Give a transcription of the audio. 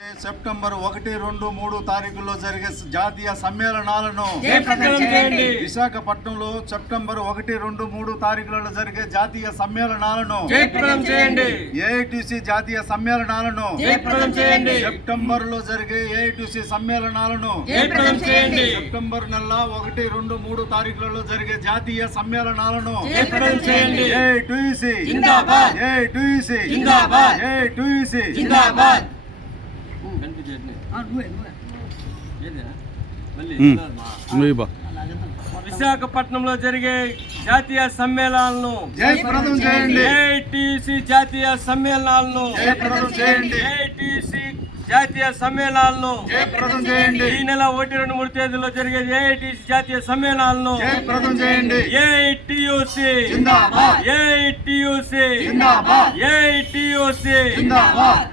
September 1, 2, 3 తారీఖుల్లో జరిగే జాతీయ సమ్మేళనాలను విశాఖపట్నంలో సెప్టెంబర్ 1, 2, 3 తారీఖులలో జరిగే జాతీయ సమ్మేళనాలను ఏఐటీసీ జాతీయ సమ్మేళనాలను సెప్టెంబర్ లో జరిగే ఏఐటీసీ సమ్మేళనాలను సెప్టెంబర్ నెల 1, 2, 3 తారీఖులలో జరిగే జాతీయ సమ్మేళనాలను ఏఐటీసీ ఏఐటీసీ ఏఐటీసీ విశాఖపట్నంలో జరిగే జాతీయ సమ్మేళనాలను జయప్రదం చేయండి. ఏఐటీసీ జాతీయ సమ్మేళనాలను జయప్రదం చేయండి. ఏఐటీసీ జాతీయ సమ్మేళనాలను జయప్రదం చేయండి. ఈ నెల 1, 2, 3 తేదీలో జరిగే ఏఐటీసీ జాతీయ సమ్మేళనాలను జయప్రదం చేయండి. ఏఐటీయూసీ జిందాబాద్. ఏఐటీయూసీ జిందాబాద్. ఏఐటీయూసీ జిందాబాద్.